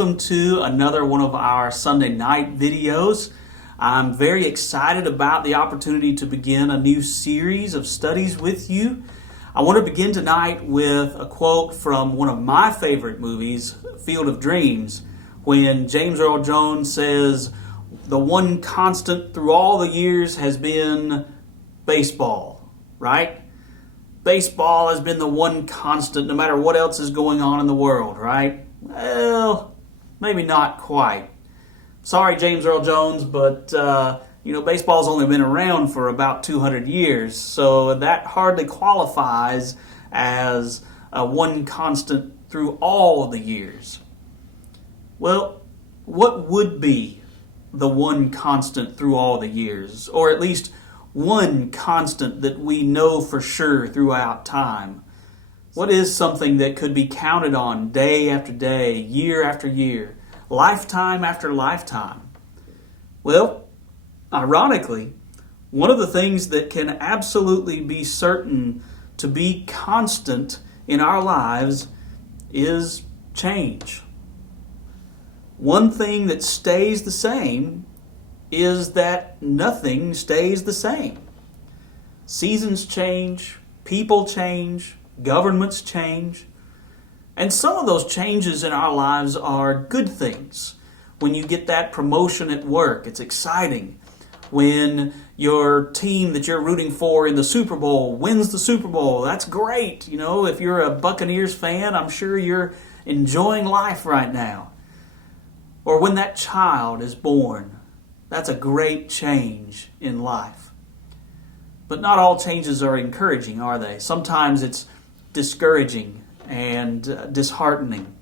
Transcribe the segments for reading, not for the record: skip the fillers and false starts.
welcome to another one of our Sunday night videos. I'm very excited about the opportunity to begin a new series of studies with you. I want to begin tonight with a quote from one of my favorite movies, Field of Dreams, when James Earl Jones says, "The one constant through all the years has been baseball," right? Baseball has been the one constant no matter what else is going on in the world, right? Well, maybe not quite. Sorry, James Earl Jones, but baseball's only been around for about 200 years, so that hardly qualifies as a one constant through all the years. Well, what would be the one constant through all the years, or at least one constant that we know for sure throughout time? What is something that could be counted on day after day, year after year, lifetime after lifetime? Well, ironically, one of the things that can absolutely be certain to be constant in our lives is change. One thing that stays the same is that nothing stays the same. Seasons change, people change, governments change, and some of those changes in our lives are good things. When you get that promotion at work, it's exciting. When your team that you're rooting for in the Super Bowl wins the Super Bowl, that's great. If you're a Buccaneers fan, I'm sure you're enjoying life right now. Or when that child is born, that's a great change in life. But not all changes are encouraging, are they? Sometimes it's discouraging and disheartening.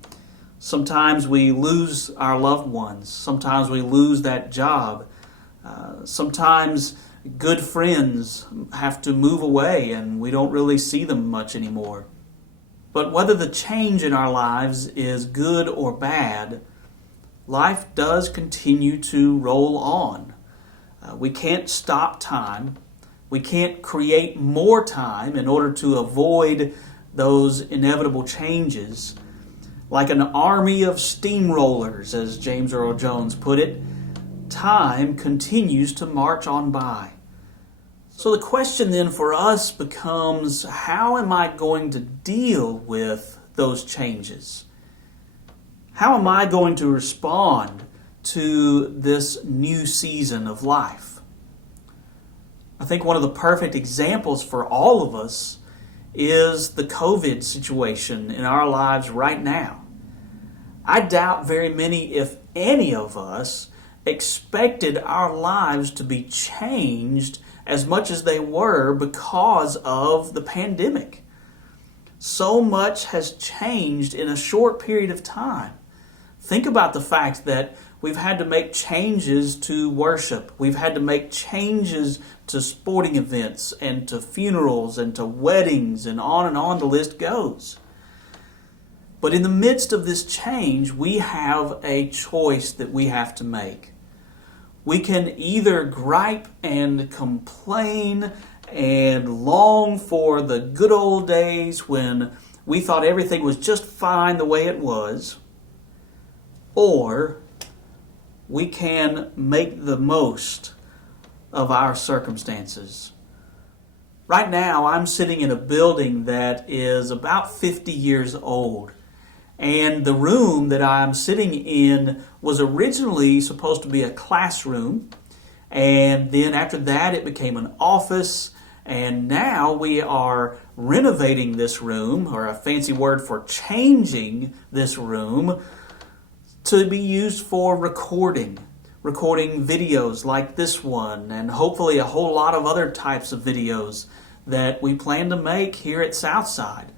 Sometimes we lose our loved ones. Sometimes we lose that job. Sometimes good friends have to move away and we don't really see them much anymore. But whether the change in our lives is good or bad, life does continue to roll on. We can't stop time. We can't create more time in order to avoid those inevitable changes. Like an army of steamrollers, as James Earl Jones put it, time continues to march on by. So the question then for us becomes, how am I going to deal with those changes? How am I going to respond to this new season of life? I think one of the perfect examples for all of us is the COVID situation in our lives right now. I doubt very many, if any of us, expected our lives to be changed as much as they were because of the pandemic. So much has changed in a short period of time. Think about the fact that we've had to make changes to worship. We've had to make changes to sporting events and to funerals and to weddings and on the list goes. But in the midst of this change, we have a choice that we have to make. We can either gripe and complain and long for the good old days when we thought everything was just fine the way it was, or we can make the most of our circumstances. Right now, I'm sitting in a building that is about 50 years old. And the room that I'm sitting in was originally supposed to be a classroom. And then after that, it became an office. And now we are renovating this room, or a fancy word for changing this room, to be used for recording videos like this one, and hopefully a whole lot of other types of videos that we plan to make here at Southside.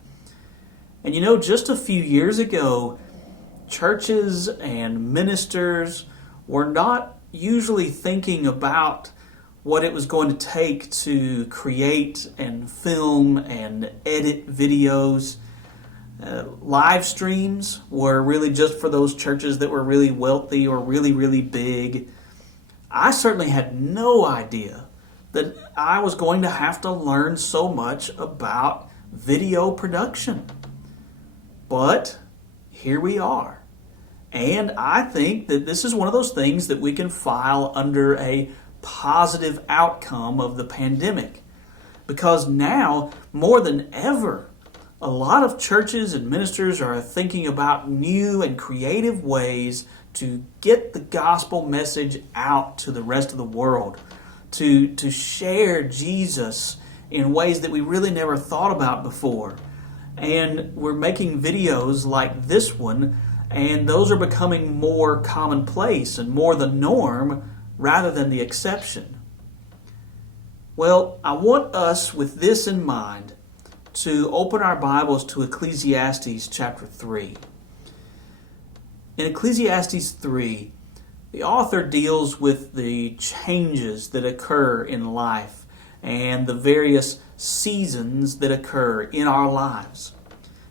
And just a few years ago, churches and ministers were not usually thinking about what it was going to take to create and film and edit videos. Live streams were really just for those churches that were really wealthy or really, really big. I certainly had no idea that I was going to have to learn so much about video production. But here we are. And I think that this is one of those things that we can file under a positive outcome of the pandemic. Because now, more than ever, a lot of churches and ministers are thinking about new and creative ways to get the gospel message out to the rest of the world, to share Jesus in ways that we really never thought about before. And we're making videos like this one, and those are becoming more commonplace and more the norm rather than the exception. Well, I want us, with this in mind, to open our Bibles to Ecclesiastes chapter 3. In Ecclesiastes 3, the author deals with the changes that occur in life and the various seasons that occur in our lives.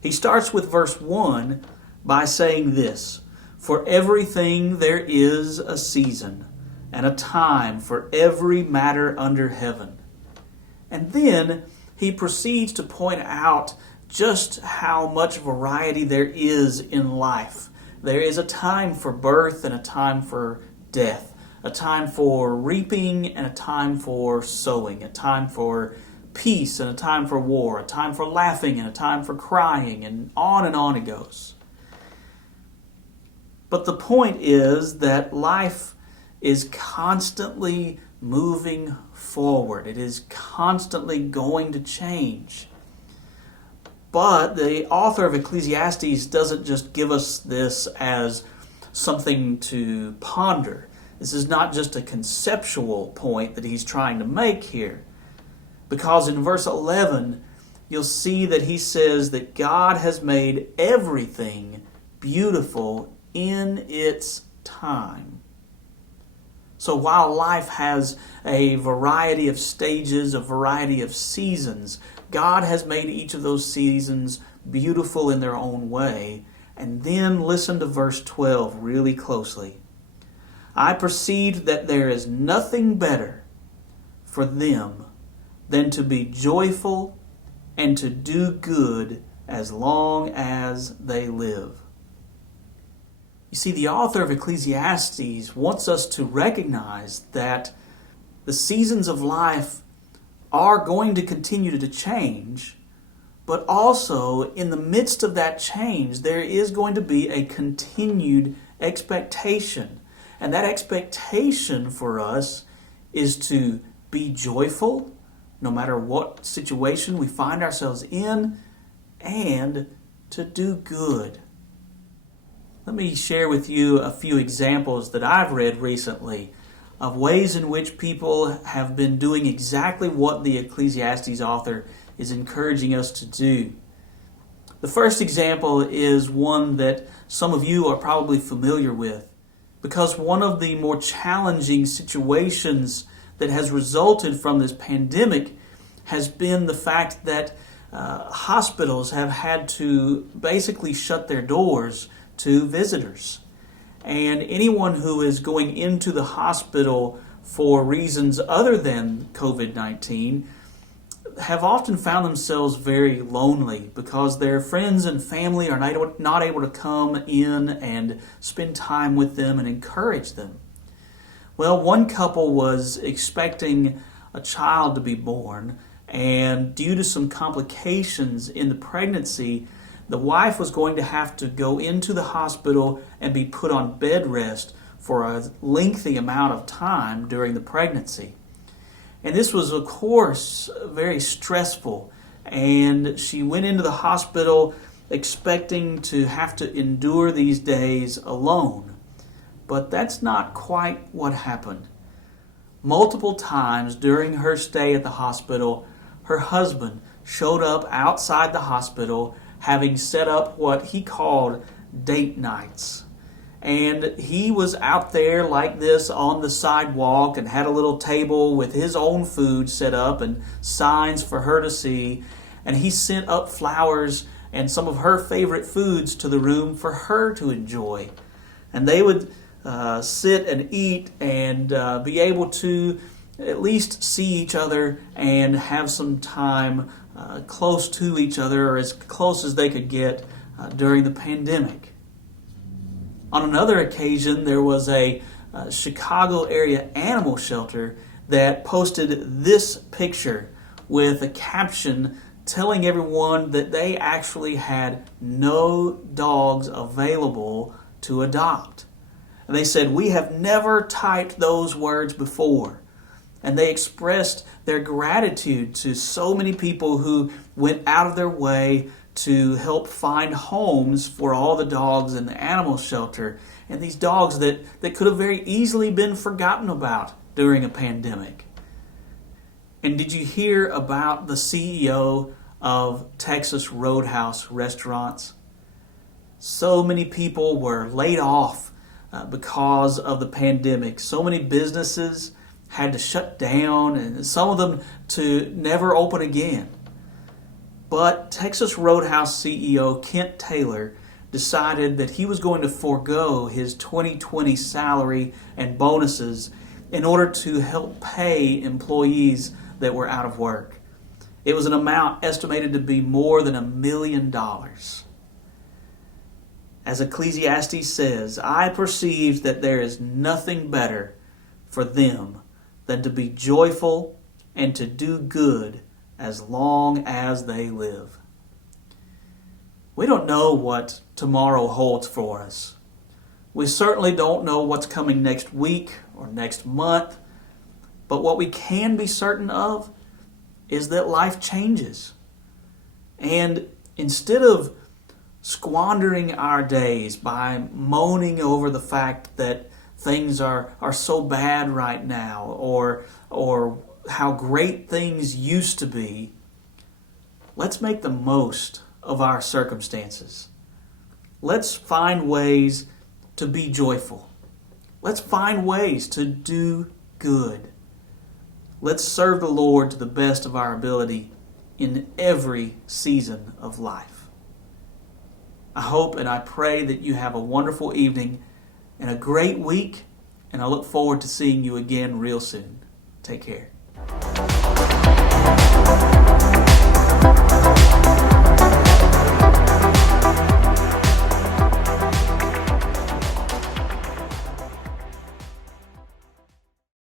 He starts with verse 1 by saying this: "For everything there is a season, and a time for every matter under heaven." And then he proceeds to point out just how much variety there is in life. There is a time for birth and a time for death, a time for reaping and a time for sowing, a time for peace and a time for war, a time for laughing and a time for crying, and on it goes. But the point is that life is constantly moving forward. It is constantly going to change. But the author of Ecclesiastes doesn't just give us this as something to ponder. This is not just a conceptual point that he's trying to make here. Because in verse 11, you'll see that he says that God has made everything beautiful in its time. So while life has a variety of stages, a variety of seasons, God has made each of those seasons beautiful in their own way. And then listen to verse 12 really closely. "I perceived that there is nothing better for them than to be joyful and to do good as long as they live." You see, the author of Ecclesiastes wants us to recognize that the seasons of life are going to continue to change, but also in the midst of that change, there is going to be a continued expectation. And that expectation for us is to be joyful, no matter what situation we find ourselves in, and to do good. Let me share with you a few examples that I've read recently of ways in which people have been doing exactly what the Ecclesiastes author is encouraging us to do. The first example is one that some of you are probably familiar with, because one of the more challenging situations that has resulted from this pandemic has been the fact that hospitals have had to basically shut their doors to visitors. And anyone who is going into the hospital for reasons other than COVID-19 have often found themselves very lonely because their friends and family are not able to come in and spend time with them and encourage them. Well, one couple was expecting a child to be born, and due to some complications in the pregnancy, the wife was going to have to go into the hospital and be put on bed rest for a lengthy amount of time during the pregnancy. And this was, of course, very stressful. And she went into the hospital expecting to have to endure these days alone. But that's not quite what happened. Multiple times during her stay at the hospital, her husband showed up outside the hospital having set up what he called date nights. And he was out there like this on the sidewalk and had a little table with his own food set up and signs for her to see. And he sent up flowers and some of her favorite foods to the room for her to enjoy. And they would sit and eat and be able to at least see each other and have some time close to each other, or as close as they could get during the pandemic. On another occasion, there was a Chicago area animal shelter that posted this picture with a caption telling everyone that they actually had no dogs available to adopt. And they said, "We have never typed those words before." And they expressed their gratitude to so many people who went out of their way to help find homes for all the dogs in the animal shelter, and these dogs that could have very easily been forgotten about during a pandemic. And did you hear about the CEO of Texas Roadhouse Restaurants? So many people were laid off because of the pandemic. So many businesses had to shut down, and some of them to never open again. But Texas Roadhouse CEO Kent Taylor decided that he was going to forego his 2020 salary and bonuses in order to help pay employees that were out of work. It was an amount estimated to be more than $1 million. As Ecclesiastes says, "I perceive that there is nothing better for them than to be joyful and to do good as long as they live." We don't know what tomorrow holds for us. We certainly don't know what's coming next week or next month, but what we can be certain of is that life changes. And instead of squandering our days by moaning over the fact that things are so bad right now, or how great things used to be, let's make the most of our circumstances. Let's find ways to be joyful. Let's find ways to do good. Let's serve the Lord to the best of our ability in every season of life. I hope and I pray that you have a wonderful evening and a great week, and I look forward to seeing you again real soon. Take care.